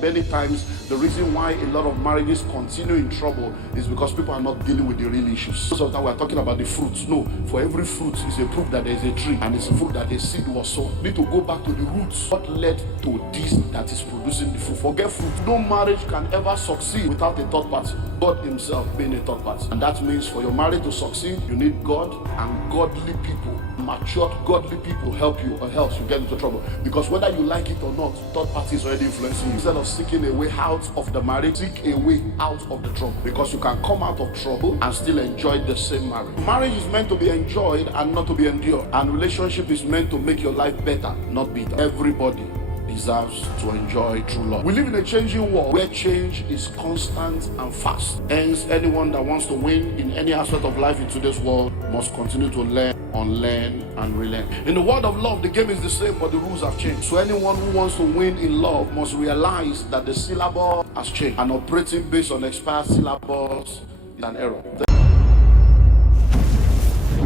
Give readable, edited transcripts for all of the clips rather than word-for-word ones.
Many times, the reason why a lot of marriages continue in trouble is because people are not dealing with the real issues. Most of the time, we're talking about the fruits. No, for every fruit is a proof that there is a tree, and it's a fruit that a seed was sown. We need to go back to the roots. What led to this that is producing the fruit? Forget fruit. No marriage can ever succeed without a third party. God himself being a third party. And that means for your marriage to succeed, you need God and godly people. Matured godly people help you or helps you get into trouble. Because whether you like it or not, third party is already influencing you. Instead of seeking a way out of the marriage, seek a way out of the trouble. Because you can come out of trouble and still enjoy the same marriage. Marriage is meant to be enjoyed and not to be endured. And relationship is meant to make your life better, not bitter. Everybody deserves to enjoy true love. We live in a changing world where change is constant and fast. Hence, anyone that wants to win in any aspect of life in today's world must continue to learn, unlearn, and relearn. In the world of love, the game is the same, but the rules have changed. So anyone who wants to win in love must realize that the syllabus has changed. And operating based on expired syllabus is an error.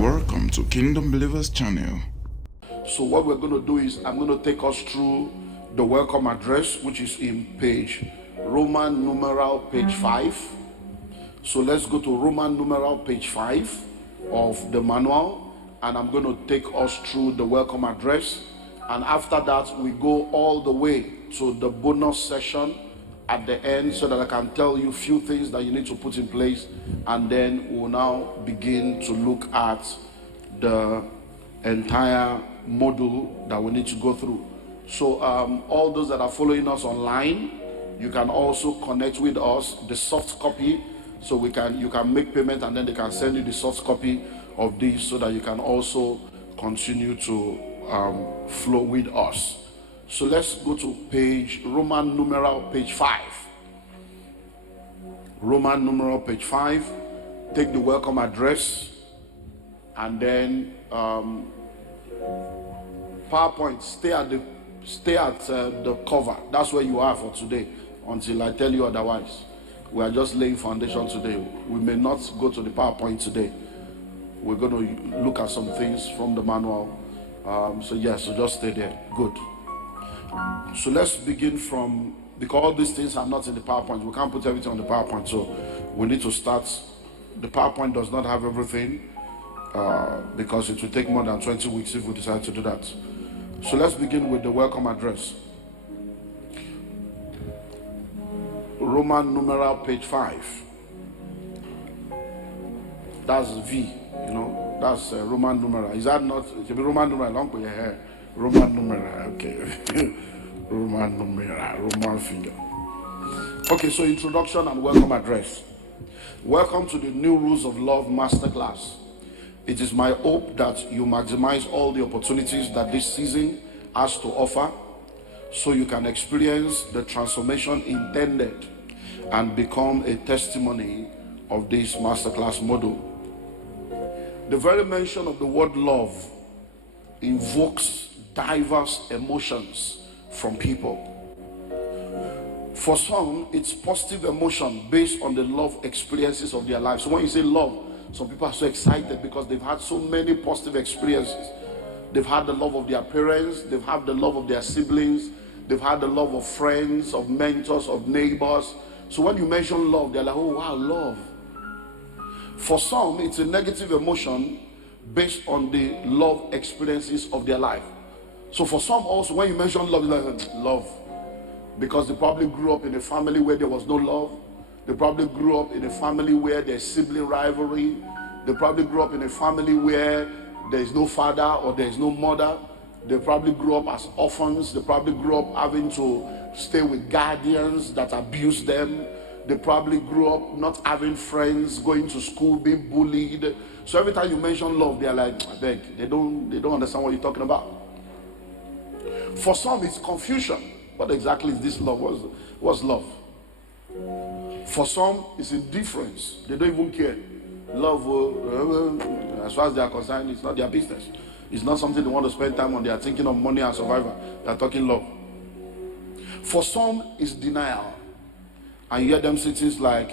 Welcome to Kingdom Believers channel. So what we're going to do is I'm going to take us through the welcome address, which is in page Roman numeral page 5. So let's go to Roman numeral page 5 of the manual, and I'm going to take us through the welcome address, and after that we go all the way to the bonus session at the end so that I can tell you a few things that you need to put in place, and then we'll now begin to look at the entire module that we need to go through. So all those that are following us online, you can also connect with us, the soft copy, so you can make payment and then they can send you the soft copy of this so that you can also continue to flow with us. So let's go to page Roman numeral page 5. Roman numeral page 5. Take the welcome address and then PowerPoint. Stay at the cover. That's where you are for today until I tell you otherwise. We are just laying foundation today. We may not go to the PowerPoint today. We're going to look at some things from the manual. So just stay there. Good. So let's begin from, because all these things are not in the PowerPoint. We can't put everything on the PowerPoint. So we need to start. The PowerPoint does not have everything because it will take more than 20 weeks if we decide to do that. So let's begin with the welcome address. Roman numeral page 5. That's V, that's Roman numeral. Is that not? It should be Roman numeral. Don't put your hair. Roman numeral, okay. Roman numeral, Roman figure. Okay, so introduction and welcome address. Welcome to the New Rules of Love Masterclass. It is my hope that you maximize all the opportunities that this season has to offer so you can experience the transformation intended and become a testimony of this masterclass model. The very mention of the word love invokes diverse emotions from people. For some, it's positive emotion based on the love experiences of their lives. So when you say love, some people are so excited because they've had so many positive experiences. They've had the love of their parents, they've had the love of their siblings, they've had the love of friends, of mentors, of neighbors. So when you mention love, they're like, oh wow, love. For some, it's a negative emotion based on the love experiences of their life. So for some also, when you mention love, it's like, love. Because they probably grew up in a family where there was no love. They probably grew up in a family where there's sibling rivalry. They probably grew up in a family where there is no father or there is no mother. They probably grew up as orphans. They probably grew up having to stay with guardians that abuse them. They probably grew up not having friends, going to school, being bullied. So every time you mention love, they're like, I beg, they don't understand what you're talking about. For some, it's confusion. What exactly is this love? What's love? For some, it's indifference. They don't even care. Love, as far as they are concerned, it's not their business. It's not something they want to spend time on. They are thinking of money and survival. They are talking love. For some, it's denial. And you hear them say things like,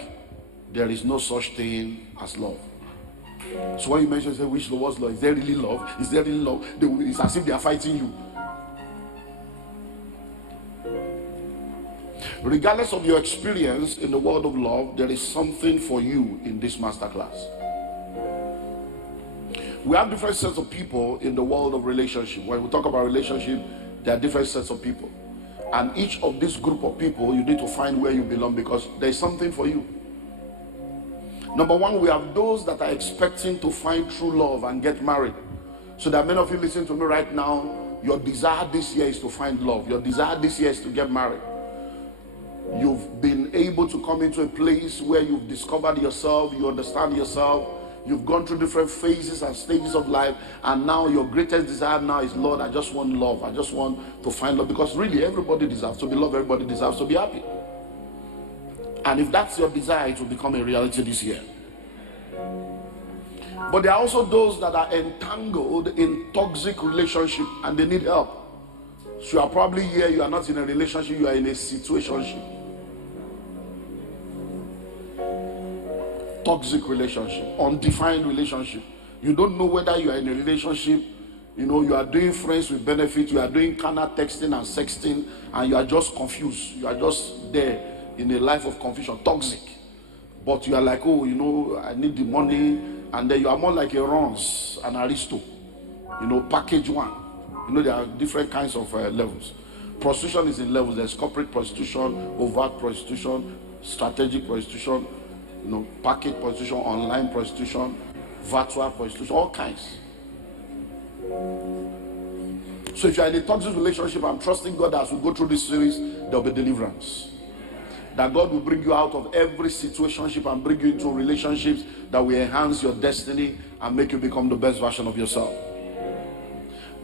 there is no such thing as love. So when you mention, say, which love was love? Is there really love? Is there really love? It's as if they are fighting you. Regardless of your experience in the world of love, there is something for you in this masterclass. We have different sets of people in the world of relationship. When we talk about relationship, there are different sets of people. And each of this group of people, you need to find where you belong, because there is something for you. Number one, we have those that are expecting to find true love and get married. So there are many of you listening to me right now. Your desire this year is to find love. Your desire this year is to get married. You've been able to come into a place where you've discovered yourself, you understand yourself, you've gone through different phases and stages of life, and now your greatest desire now is, Lord, I just want love. I just want to find love, because really everybody deserves to be loved, everybody deserves to be happy. And if that's your desire, it will become a reality this year. But there are also those that are entangled in toxic relationship and they need help. So you are probably here, you are not in a relationship, you are in a situationship. Toxic relationship, undefined relationship. You don't know whether you are in a relationship. You know, you are doing friends with benefit, you are doing carnal texting and sexting, and you are just confused. You are just there in a life of confusion, toxic. But you are like, oh, you know, I need the money, and then you are more like a Rons, an Aristo, you know, package one. You know, there are different kinds of levels. Prostitution is in levels. There's corporate prostitution, overt prostitution, strategic prostitution, you know, package prostitution, online prostitution, virtual prostitution, all kinds. So if you are in a toxic relationship, I'm trusting God that as we go through this series, there will be deliverance. That God will bring you out of every situationship and bring you into relationships that will enhance your destiny and make you become the best version of yourself.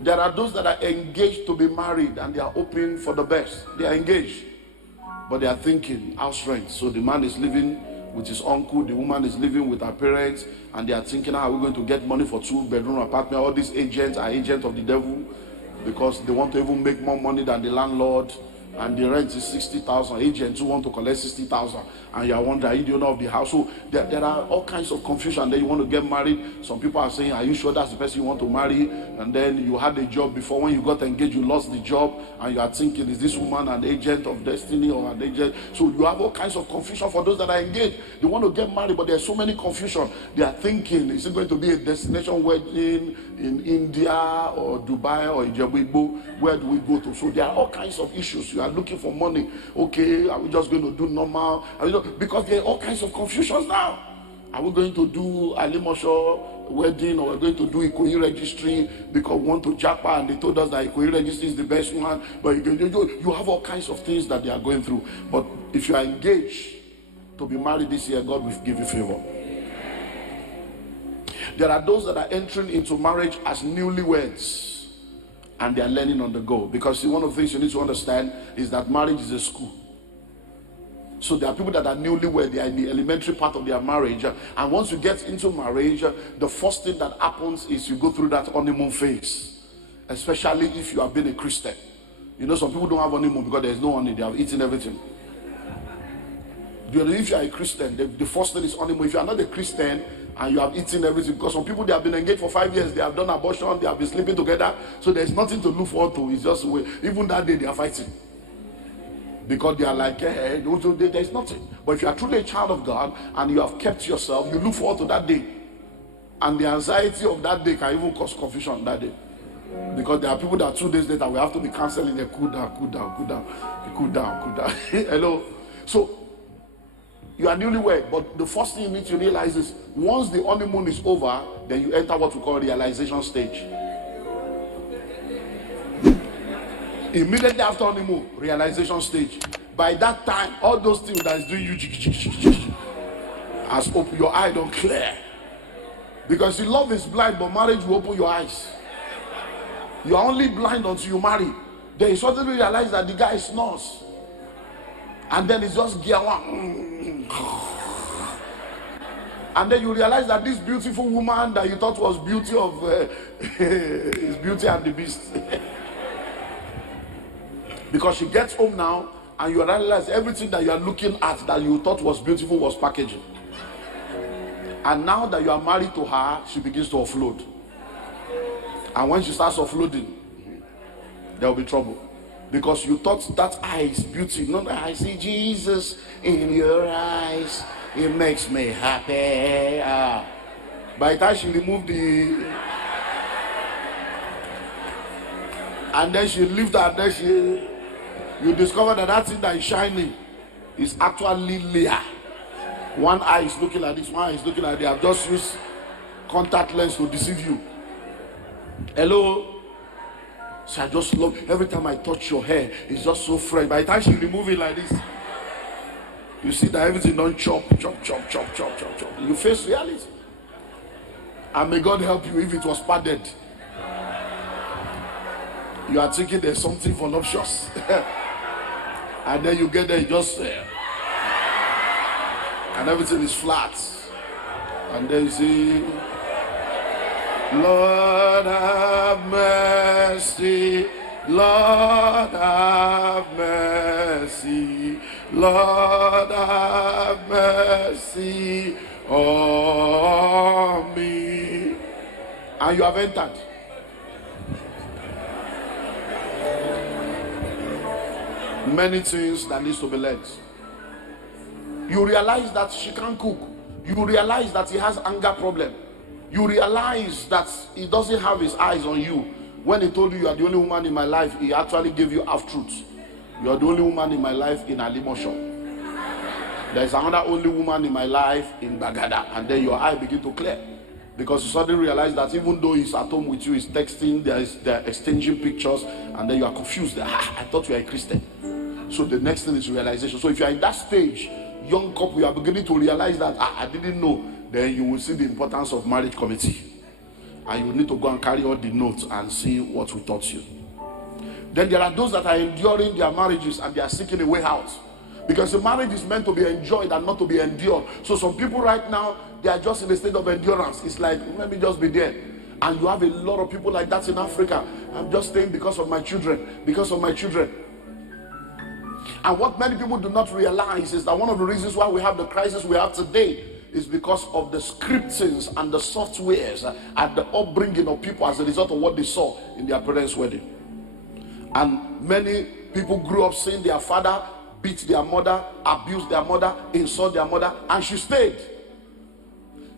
There are those that are engaged to be married and they are hoping for the best. They are engaged, but they are thinking house rent. So the man is living with his uncle, the woman is living with her parents, and they are thinking, how are we going to get money for 2-bedroom apartment? All these agents are agents of the devil, because they want to even make more money than the landlord, and the rent is 60,000. Agents who want to collect 60,000, and you are wondering, are you the owner of the house? So there are all kinds of confusion. Then you want to get married. Some people are saying, are you sure that's the person you want to marry? And then you had a job before. When you got engaged, you lost the job, and you are thinking, is this woman an agent of destiny or an agent? So you have all kinds of confusion for those that are engaged. They want to get married, but there's so many confusion. They are thinking, is it going to be a destination wedding in India or Dubai or Ijebu? Where do we go to? So there are all kinds of issues. You are looking for money. Okay, are we just going to do normal? Because there are all kinds of confusions now. Are we going to do Alimosho wedding, or we're going to do Ikoyi registry because we want to japa and they told us that Ikoyi registry is the best one? But you have all kinds of things that they are going through. But if you are engaged to be married this year, God will give you favor. There are those that are entering into marriage as newlyweds, and they are learning on the go. Because see, one of the things you need to understand is that marriage is a school. So there are people that are newlywed, they are in the elementary part of their marriage. And once you get into marriage, the first thing that happens is you go through that honeymoon phase. Especially if you have been a Christian. You know, some people don't have honeymoon because there's no honey, they have eaten everything. If you are a Christian, the first thing is honeymoon. If you are not a Christian and you have eaten everything, because some people, they have been engaged for 5 years, they have done abortion, they have been sleeping together, so there's nothing to look forward to. It's just, even that day they are fighting. Because they are like, there's nothing. But if you are truly a child of God and you have kept yourself, you look forward to that day. And the anxiety of that day can even cause confusion that day. Because there are people that 2 days later, we have to be counseling them, cool down, cool down, cool down, cool down, cool down. Hello? So, you are newlywed, but the first thing you need to realize is, once the honeymoon is over, then you enter what we call realization stage. Immediately after honeymoon, realization stage. By that time, all those things that is doing you has opened your eye, don't clear. Because the love is blind, but marriage will open your eyes. You are only blind until you marry. Then you suddenly realize that the guy snores. And then it's just gear one. And then you realize that this beautiful woman that you thought was beauty of is Beauty and the Beast. Because she gets home now and you realize everything that you are looking at that you thought was beautiful was packaging. And now that you are married to her, she begins to offload. And when she starts offloading, there will be trouble. because you thought that eye is beauty. No, I see Jesus in your eyes. It makes me happy. By the time she removed the, and then she lifted, and then you discover that thing that is shining is actually Leah. One eye is looking like this, one eye is looking like that. I've just used contact lens to deceive you. Hello? So I just love, every time I touch your hair, it's just so fresh. By the time she remove it like this, you see that everything don't chop. You face reality. And may God help you if it was padded. You are thinking there's something voluptuous. And then you get there, you just and everything is flat. And then you see, Lord have mercy, Lord have mercy, Lord have mercy on me. And you have entered. Many things that needs to be learned. You realize that she can't cook. You realize that he has anger problem. You realize that he doesn't have his eyes on you. When he told you you are the only woman in my life, he actually gave you half truths. You are the only woman in my life in Alimosho. There is another only woman in my life in Bagada. And then your eye begin to clear. Because you suddenly realize that even though he's at home with you, he's texting, they're exchanging pictures, and then you are confused. I thought you were a Christian. So the next thing is realization. So if you are in that stage, young couple, you are beginning to realize that I didn't know, then you will see the importance of marriage committee. And you need to go and carry all the notes and see what we taught you. Then there are those that are enduring their marriages and they are seeking a way out. Because the marriage is meant to be enjoyed and not to be endured. So some people right now, they are just in a state of endurance. It's like, let me just be there. And you have a lot of people like that in Africa. I'm just staying because of my children. Because of my children. And what many people do not realize is that one of the reasons why we have the crisis we have today is because of the scriptings and the softwares and the upbringing of people as a result of what they saw in their parents' wedding. And many people grew up seeing their father beat their mother, abuse their mother, insult their mother, and she stayed.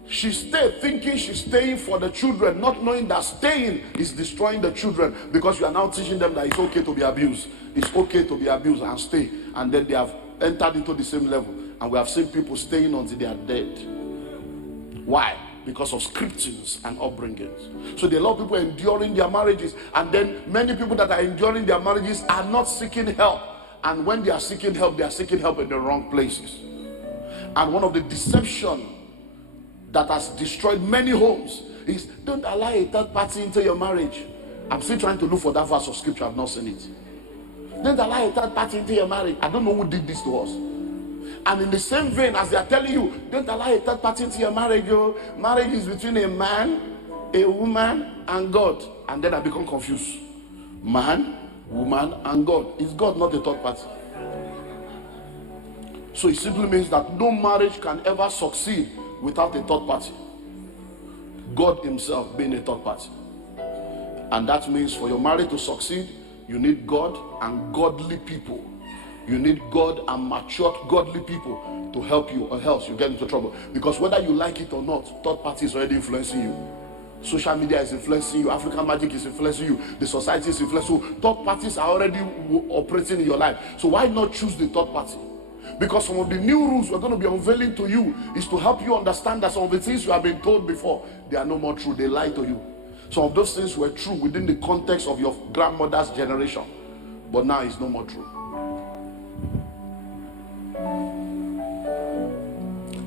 She stayed thinking she's staying for the children, not knowing that staying is destroying the children, because you are now teaching them that it's okay to be abused. It's okay to be abused and stay. And then they have entered into the same level. And we have seen people staying until they are dead. Why? Because of scriptings and upbringings. So there are a lot of people enduring their marriages. And then many people that are enduring their marriages are not seeking help. And when they are seeking help in the wrong places. And one of the deception that has destroyed many homes is, don't allow a third party into your marriage. I'm still trying to look for that verse of scripture. I've not seen it. Don't allow a third party into your marriage. I don't know who did this to us. And in the same vein, as they are telling you, don't allow a third party into your marriage. Marriage is between a man, a woman, and God. And then I become confused. Man, woman, and God. Is God not a third party? So it simply means that no marriage can ever succeed without a third party. God himself being a third party. And that means for your marriage to succeed, you need God and godly people. You need God and matured godly people to help you, or else you get into trouble. Because whether you like it or not, third party is already influencing you. Social media is influencing you. African magic is influencing you. The society is influencing you. Third parties are already operating in your life. So why not choose the third party? Because some of the new rules we're going to be unveiling to you is to help you understand that some of the things you have been told before, they are no more true. They lie to you. Some of those things were true within the context of your grandmother's generation, but now it's no more true.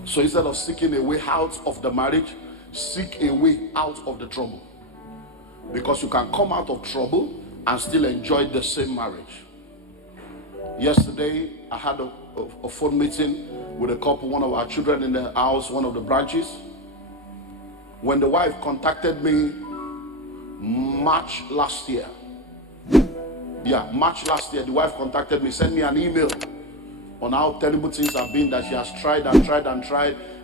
So instead of seeking a way out of the marriage, seek a way out of the trouble. Because you can come out of trouble and still enjoy the same marriage. Yesterday, I had a phone meeting with a couple, one of our children in the house, one of the branches. When the wife contacted me March last year, the wife contacted me, sent me an email on how terrible things have been, that she has tried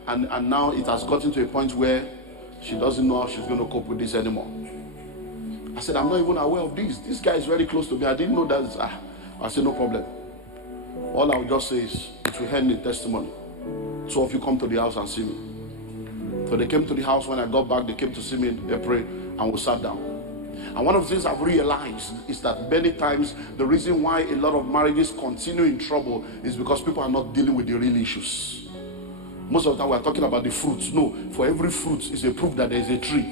and now it has gotten to a point where she doesn't know how she's going to cope with this anymore. I said, I'm not even aware of this. This guy is very close to me. I didn't know that. I said, no problem. All I will just say is, it will end in testimony. So if you come to the house and see me. So they came to the house. When I got back, they came to see me, they prayed, and we sat down. And one of the things I've realized is that many times the reason why a lot of marriages continue in trouble is because people are not dealing with the real issues. Most of the time we are talking about the fruits. No, for every fruit is a proof that there is a tree,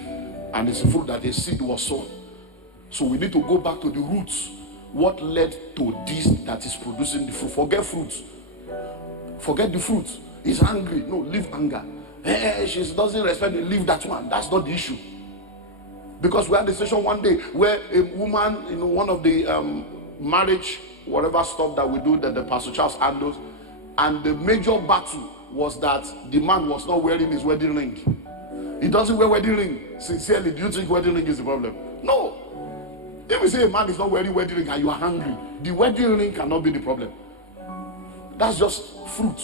and it's a fruit that a seed was sown. So we need to go back to the roots. What led to this that is producing the fruit? Forget fruits. Forget the fruit. He's angry. No, leave anger. Hey, she doesn't respect it. Leave that one. That's not the issue. Because we had a session one day where a woman in one of the marriage, whatever stuff that we do that the Pastor Charles handles, and the major battle was that the man was not wearing his wedding ring. He doesn't wear wedding ring. Sincerely, do you think wedding ring is the problem? No. If we say a man is not wearing wedding ring and you are hungry, the wedding ring cannot be the problem. That's just fruit.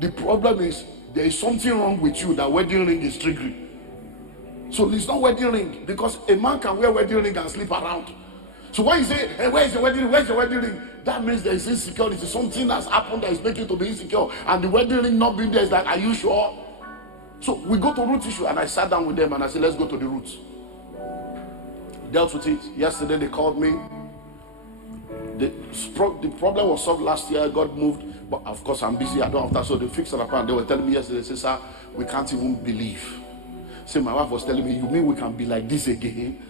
The problem is there is something wrong with you that wedding ring is triggering. So it's not wedding ring, because a man can wear wedding ring and sleep around. So when you say, hey, where is the wedding ring? Where's the wedding ring? That means there is insecurity. Something has happened that is making you to be insecure. And the wedding ring not being there is like, are you sure? So we go to root issue, and I sat down with them and I said, let's go to the roots. Dealt with it. Yesterday they called me. The problem was solved last year. God moved, but of course I'm busy. I don't have time. So they fixed it up, and they were telling me yesterday, they said, sir, we can't even believe. See, my wife was telling me, you mean we can be like this again?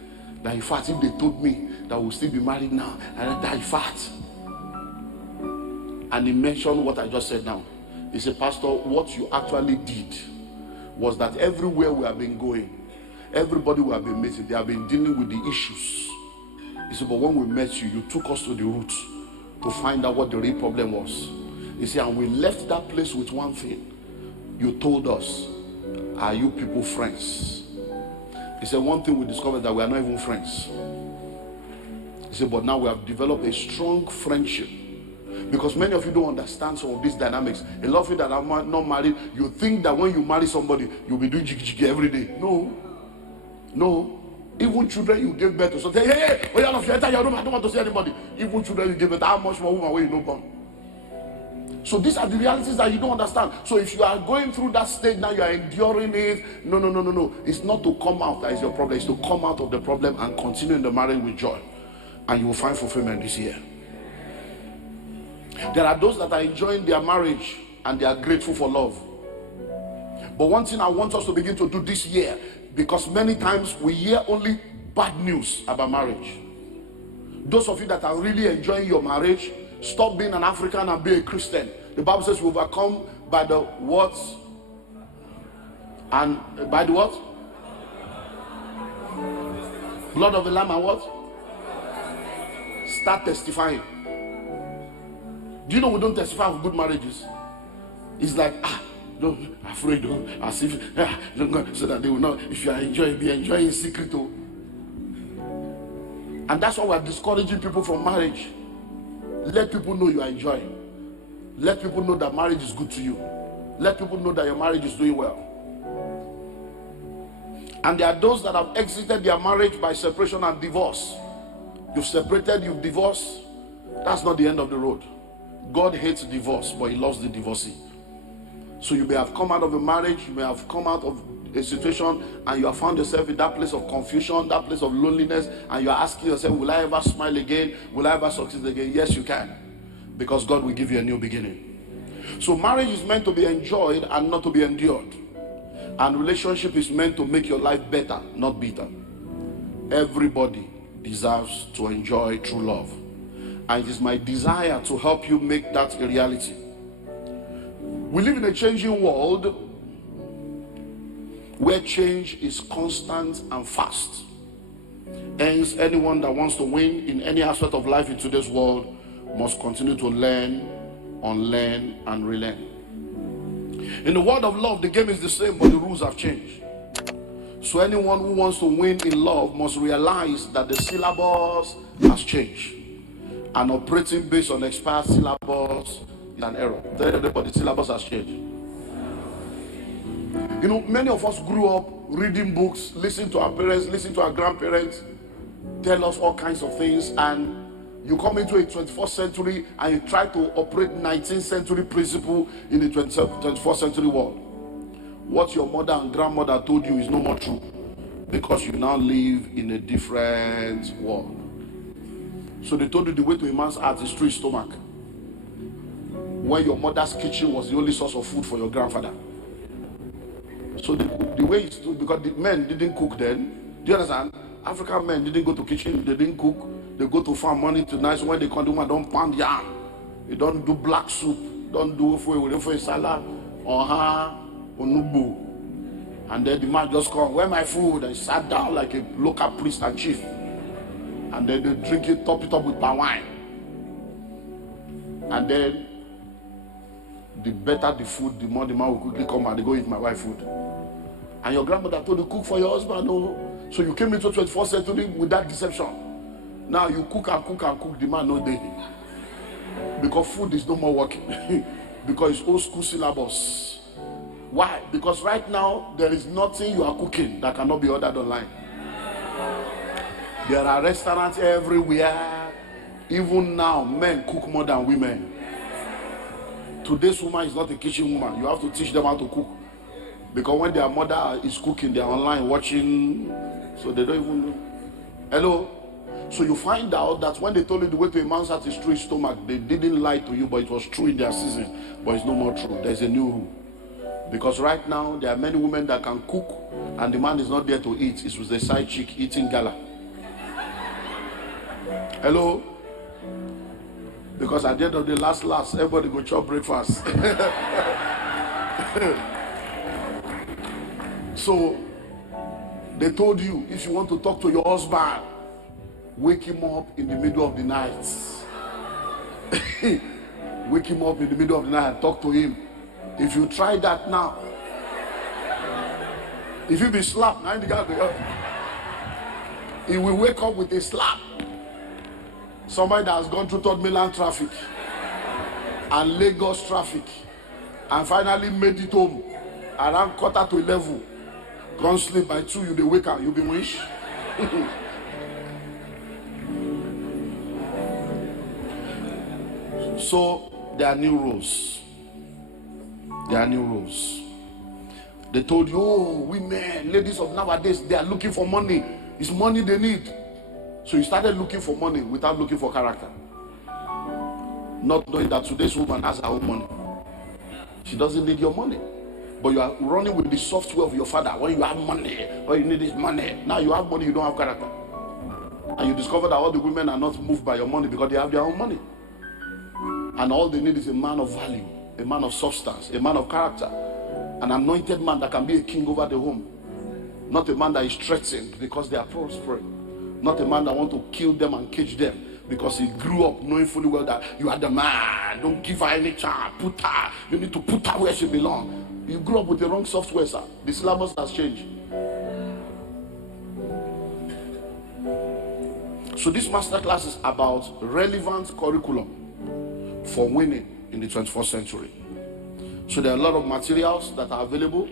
That in fact, if they told me that we'll still be married now, and that in fact. And he mentioned what I just said now. He said, Pastor, what you actually did was that everywhere we have been going, everybody we have been meeting, they have been dealing with the issues. He said, but when we met you, you took us to the roots to find out what the real problem was. He said, and we left that place with one thing. You told us, are you people friends? He said, one thing we discovered that we are not even friends. He said, but now we have developed a strong friendship. Because many of you don't understand some of these dynamics. A lot of you that are not married, you think that when you marry somebody, you'll be doing jiggy every day. No. No. Even children you give birth to. So say, hey, oh, you enter your room, I don't want to see anybody. Even children you give birth, how much more woman will you know born? So these are the realities that you don't understand. So if you are going through that stage now, you are enduring it. No. It's not to come out that is your problem. It's to come out of the problem and continue in the marriage with joy. And you will find fulfillment this year. There are those that are enjoying their marriage and they are grateful for love. But one thing I want us to begin to do this year, because many times we hear only bad news about marriage. Those of you that are really enjoying your marriage, stop being an African and be a Christian. The Bible says we overcome by the words and by the what? Blood of the Lamb and what? Start testifying. Do you know we don't testify of good marriages? It's like, don't afraid, as if so that they will not. If you are enjoying, be enjoying in secret. And that's why we are discouraging people from marriage. Let people know you are enjoying. Let people know that marriage is good to you. Let people know that your marriage is doing well. And there are those that have exited their marriage by separation and divorce. You've separated, you've divorced. That's not the end of the road. God hates divorce, but he loves the divorcee. So you may have come out of a marriage, you may have come out of a situation, and you have found yourself in that place of confusion, that place of loneliness, and you are asking yourself, will I ever smile again? Will I ever succeed again? Yes, you can. Because God will give you a new beginning. So marriage is meant to be enjoyed and not to be endured. And relationship is meant to make your life better, not bitter. Everybody deserves to enjoy true love. And it is my desire to help you make that a reality. We live in a changing world where change is constant and fast. Hence, anyone that wants to win in any aspect of life in today's world must continue to learn, unlearn, and relearn. In the world of love, the game is the same, but the rules have changed. So anyone who wants to win in love must realize that the syllabus has changed. And operating based on expired syllabus is an error. Tell everybody, the syllabus has changed. You know, many of us grew up reading books, listening to our parents, listening to our grandparents, tell us all kinds of things, and You come into a 21st century and you try to operate 19th century principle in the 21st century world. What your mother and grandmother told you is no more true, because you now live in a different world. So they told you the way to a man's heart is through his stomach, where your mother's kitchen was the only source of food for your grandfather. So the way it's because the men didn't cook then. Do you understand? African men didn't go to kitchen, they didn't cook. They go to farm money to nice. When they come to don't pound yam. They don't do black soup. Don't do for salad or onubu. And then the man just come, where my food? And sat down like a local priest and chief. And then they drink it, top it up with palm wine. And then the better the food, the more the man will quickly come and they go eat my wife's food. And your grandmother told you cook for your husband. No. So you came into 21st century with that deception. Now you cook and cook and cook, the man no day. Because food is no more working. Because it's old school syllabus. Why? Because right now there is nothing you are cooking that cannot be ordered online. There are restaurants everywhere. Even now, men cook more than women. Today's woman is not a kitchen woman. You have to teach them how to cook. Because when their mother is cooking, they are online watching. So they don't even know. Hello? So you find out that when they told you the way to a man's heart is through his stomach, they didn't lie to you, but it was true in their season. But it's no more true. There's a new rule. Because right now, there are many women that can cook, and the man is not there to eat. It's with the side chick eating gala. Hello? Because at the end of the last, everybody go chop breakfast. So, they told you, if you want to talk to your husband, wake him up in the middle of the night. Wake him up in the middle of the night and talk to him. If you try that now, if you be slapped, now the guy go, he will wake up with a slap. Somebody that has gone through Third Mainland traffic and Lagos traffic and finally made it home around 11:15. Can't sleep by 2, you dey wake up, you be wish. So there are new rules. There are new rules. They told you, oh, women, ladies of nowadays, they are looking for money. It's money they need. So you started looking for money without looking for character. Not knowing that today's woman has her own money. She doesn't need your money. But you are running with the software of your father. When you have money, all you need is money. Now you have money, you don't have character. And you discover that all the women are not moved by your money because they have their own money. And all they need is a man of value, a man of substance, a man of character. An anointed man that can be a king over the home. Not a man that is threatened because they are prospering. Not a man that wants to kill them and cage them because he grew up knowing fully well that you are the man. Don't give her any chance. Put her. You need to put her where she belongs. You grew up with the wrong software, sir. The syllabus has changed. So this masterclass is about relevant curriculum for winning in the 21st century. So there are a lot of materials that are available.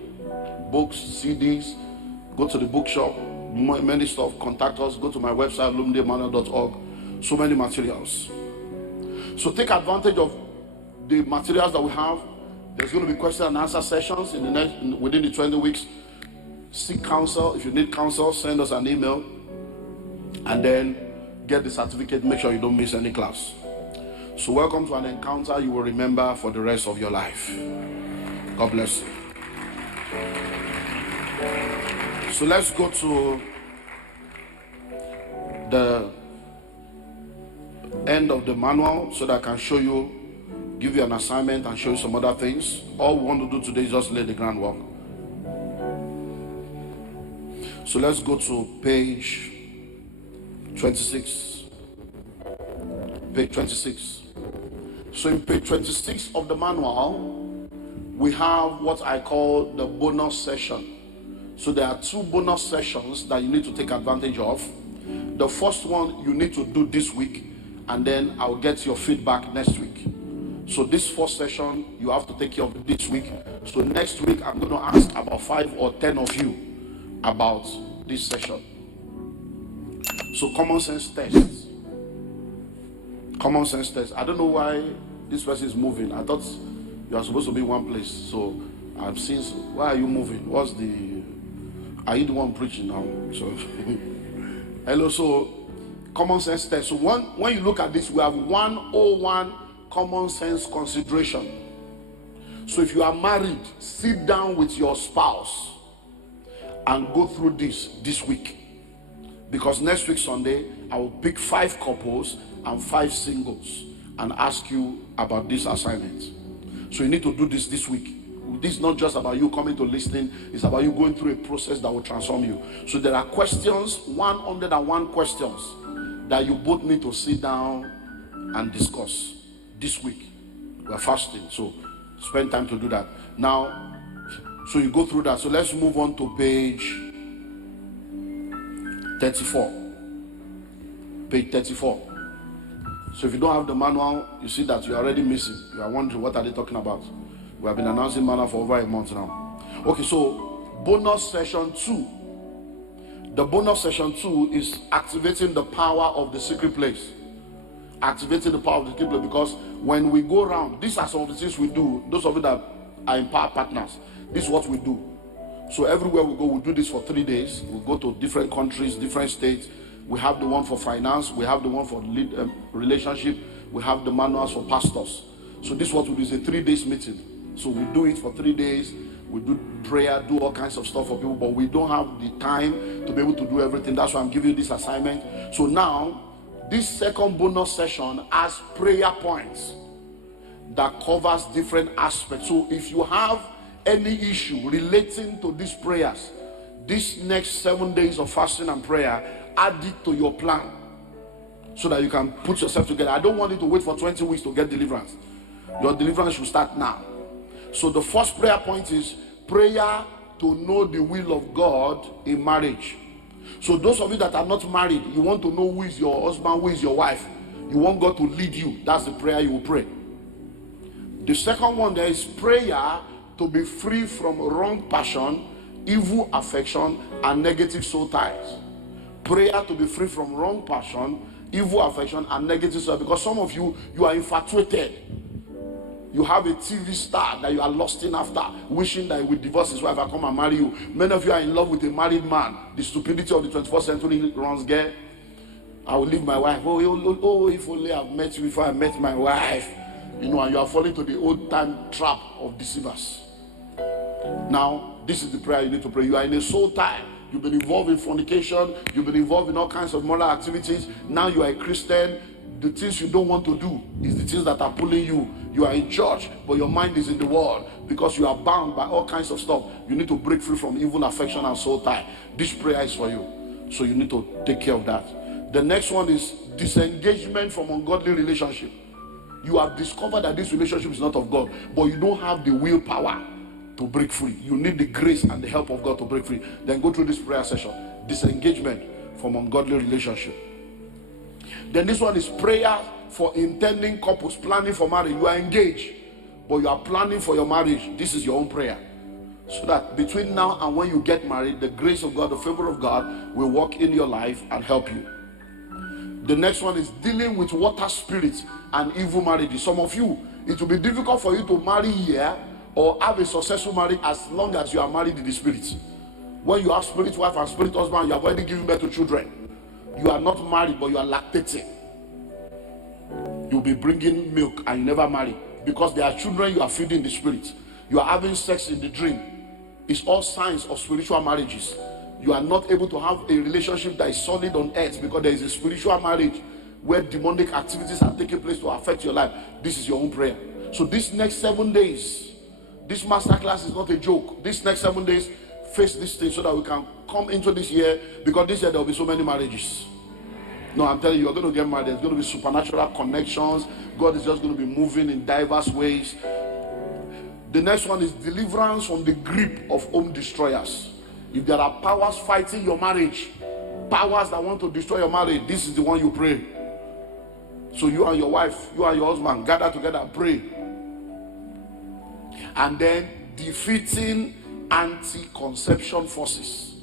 Books, CDs. Go to the bookshop. Many stuff. Contact us. Go to my website, olumideemmanuel.org. So many materials. So take advantage of the materials that we have. There's going to be question and answer sessions within the 20 weeks. Seek counsel. If you need counsel, send us an email. And then get the certificate. Make sure you don't miss any class. So welcome to an encounter you will remember for the rest of your life. God bless you. So let's go to the end of the manual so that I can show you, give you an assignment and show you some other things. All we want to do today is just lay the groundwork. So let's go to page 26. Page 26. So in page 26 of the manual, we have what I call the bonus session. So there are 2 bonus sessions that you need to take advantage of. The first one you need to do this week, and then I'll get your feedback next week. So this first session, you have to take care of this week. So next week, I'm going to ask about 5 or 10 of you about this session. So common sense tests. Common sense test. I don't know why this person is moving. I thought you are supposed to be in one place. So I'm seeing, why are you moving? Are you the one preaching now? So, hello. So, common sense test. So when you look at this, we have 101 common sense consideration. So if you are married, sit down with your spouse and go through this week. Because next week Sunday, I will pick 5 couples and 5 singles and ask you about this assignment. So you need to do this week. This is not just about you coming to listening, it's about you going through a process that will transform you. So there are questions, 101 questions that you both need to sit down and discuss this week. We are fasting, so spend time to do that. Now, so you go through that. So let's move on to page 34. Page 34. So if you don't have the manual, you see that you're already missing. You are wondering, what are they talking about? We have been announcing manual for over a month now. Okay, so bonus session 2. The bonus session 2 is activating the power of the secret place. Activating the power of the secret place, because when we go around, these are some of the things we do. Those of you that are Empower Partners, this is what we do. So everywhere we go, we do this for 3 days. We go to different countries, different states. We have the one for finance. We have the one for relationship. We have the manuals for pastors. So this is what we do. Is a 3 days meeting. So we do it for 3 days. We do prayer, do all kinds of stuff for people, but we don't have the time to be able to do everything. That's why I'm giving you this assignment. So now, this second bonus session has prayer points that covers different aspects. So if you have any issue relating to these prayers, this next 7 days of fasting and prayer, add it to your plan so that you can put yourself together. I don't want you to wait for 20 weeks to get deliverance. Your deliverance should start now. So the first prayer point is prayer to know the will of God in marriage. So those of you that are not married, you want to know who is your husband, who is your wife. You want God to lead you. That's the prayer you will pray. The second one, there is prayer to be free from wrong passion, evil affection, and negative soul ties. Prayer to be free from wrong passion, evil affection, and negative soul ties. Because some of you are infatuated. You have a TV star that you are lusting after, wishing that he will divorce his wife and come and marry you. Many of you are in love with a married man. The stupidity of the 21st century runs gay. I will leave my wife. Oh, if only I've met you before I met my wife. You know, and you are falling to the old time trap of deceivers. Now, this is the prayer you need to pray. You are in a soul tie. You've been involved in fornication. You've been involved in all kinds of moral activities. Now you are a Christian. The things you don't want to do is the things that are pulling you. You are in church, but your mind is in the world because you are bound by all kinds of stuff. You need to break free from evil affection and soul tie. This prayer is for you. So you need to take care of that. The next one is disengagement from ungodly relationship. You have discovered that this relationship is not of God, but you don't have the willpower to break free. You need the grace and the help of God to break free. Then go through this prayer session. Disengagement from ungodly relationship. Then this one is prayer for intending couples planning for marriage. You are engaged, but you are planning for your marriage. This is your own prayer. So that between now and when you get married, the grace of God, the favor of God will work in your life and help you. The next one is dealing with water spirits and evil marriages. Some of you, it will be difficult for you to marry here or have a successful marriage as long as you are married in the spirit. When you have spirit wife and spirit husband, you have already given birth to children. You are not married, but you are lactating. You'll be bringing milk and you never marry because there are children you are feeding the spirit. You are having sex in the dream. It's all signs of spiritual marriages. You are not able to have a relationship that is solid on earth because there is a spiritual marriage where demonic activities are taking place to affect your life. This is your own prayer. So this next 7 days, this masterclass is not a joke. This next 7 days, face this thing so that we can come into this year, because this year there will be so many marriages. No, I'm telling you, you're going to get married. There's going to be supernatural connections. God is just going to be moving in diverse ways. The next one is deliverance from the grip of home destroyers. If there are powers fighting your marriage, powers that want to destroy your marriage, this is the one you pray. So you and your wife, you and your husband, gather together and pray. And then defeating anti-conception forces.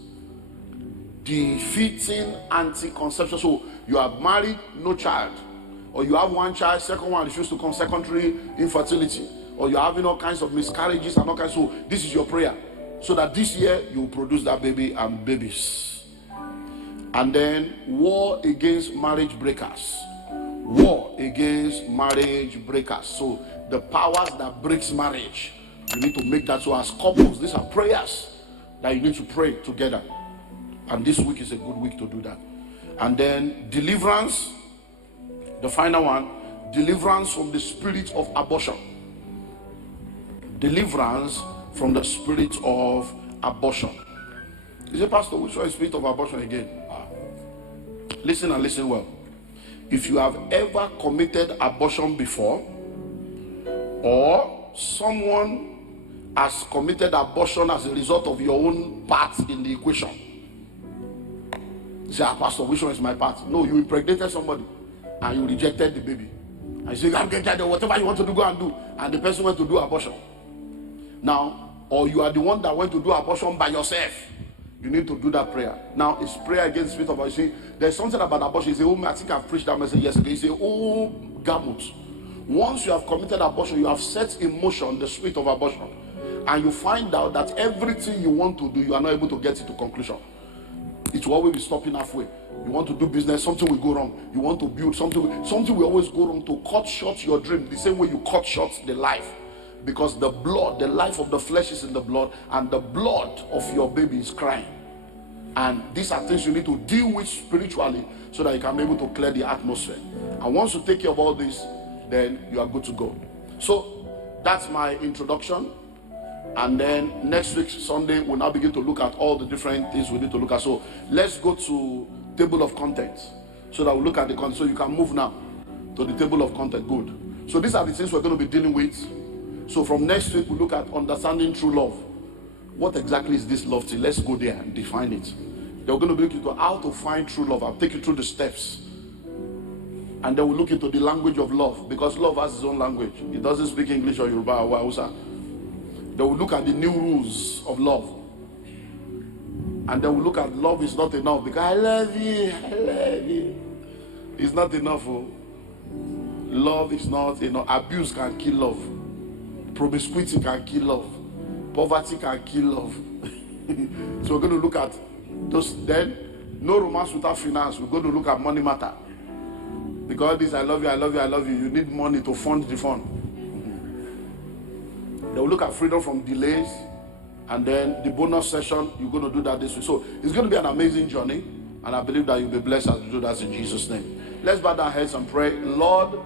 Defeating anti-conception. So you are married, no child. or you have one child, second one refused to come, secondary infertility, or you're having all kinds of miscarriages and all kinds. So this is your prayer, so that this year you will produce that baby and babies. And then war against marriage breakers. War against marriage breakers. So the powers that breaks marriage, you need to make that. So as couples, these are prayers that you need to pray together. And this week is a good week to do that. And then deliverance, the final one, deliverance from the spirit of abortion. Deliverance from the spirit of abortion. You say, Pastor, which one is spirit of abortion again? Listen and listen well. If you have ever committed abortion before, or someone has committed abortion as a result of your own part in the equation, you say, Pastor, which one is my part? No, you impregnated somebody and you rejected the baby. And you say, I'm getting whatever you want to do, go and do. And the person went to do abortion. Now, or you are the one that went to do abortion by yourself. You need to do that prayer. Now, it's prayer against the spirit of abortion. You see, there's something about abortion. You say, oh, I think I've preached that message yesterday. You say, oh, gamut. Once you have committed abortion, you have set in motion the spirit of abortion. And you find out that everything you want to do, you are not able to get it to conclusion. It will always be stopping halfway. You want to do business, something will go wrong. You want to build something will always go wrong, to cut short your dream, the same way you cut short the life. Because the blood, the life of the flesh is in the blood, and the blood of your baby is crying. And these are things you need to deal with spiritually, so that you can be able to clear the atmosphere. And once you take care of all this, then you are good to go. So that's my introduction. And then next week Sunday we'll now begin to look at all the different things we need to look at. So let's go to table of contents, so that we'll look at the content. So you can move now to the table of content. Good. So these are the things we're going to be dealing with. So from next week we'll look at understanding true love. What exactly is this love thing? Let's go there and define it. They're going to be looking to how to find true love. I'll take you through the steps. And then we'll look into the language of love, because love has its own language. It doesn't speak English or Yoruba or Hausa. Then we'll look at the new rules of love. And then we'll look at love is not enough, because I love you. It's not enough. Oh. Love is not enough. Abuse can kill love. Promiscuity can kill love. Poverty can kill love. So we're going to look at those. Then no romance without finance. We're going to look at money matter. Because this, I love you, I love you, I love you. You need money to fund the fund. They will look at freedom from delays. And then the bonus session, you're going to do that this week. So it's going to be an amazing journey. And I believe that you'll be blessed as you do that in Jesus' name. Let's bow our heads and pray. Lord,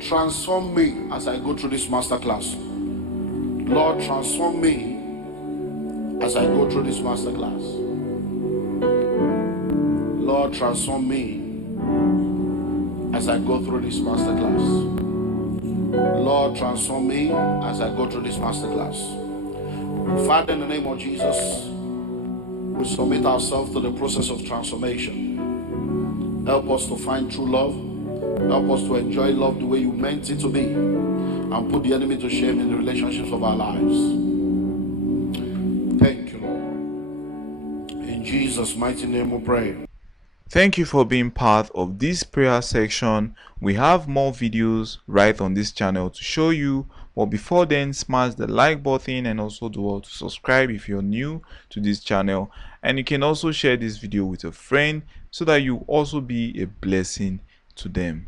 transform me as I go through this masterclass. Lord, transform me as I go through this masterclass. Lord, transform me as I go through this masterclass. Lord, transform me as I go through this masterclass. Father, in the name of Jesus, we submit ourselves to the process of transformation. Help us to find true love. Help us to enjoy love the way you meant it to be, and put the enemy to shame in the relationships of our lives. Thank you, Lord. In Jesus' mighty name we pray. Thank you for being part of this prayer section. We have more videos right on this channel to show you, but before then, smash the like button and also do to subscribe if you're new to this channel. And you can also share this video with a friend so that you also be a blessing to them.